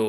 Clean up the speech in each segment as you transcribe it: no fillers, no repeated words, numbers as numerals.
2،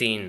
3،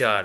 4،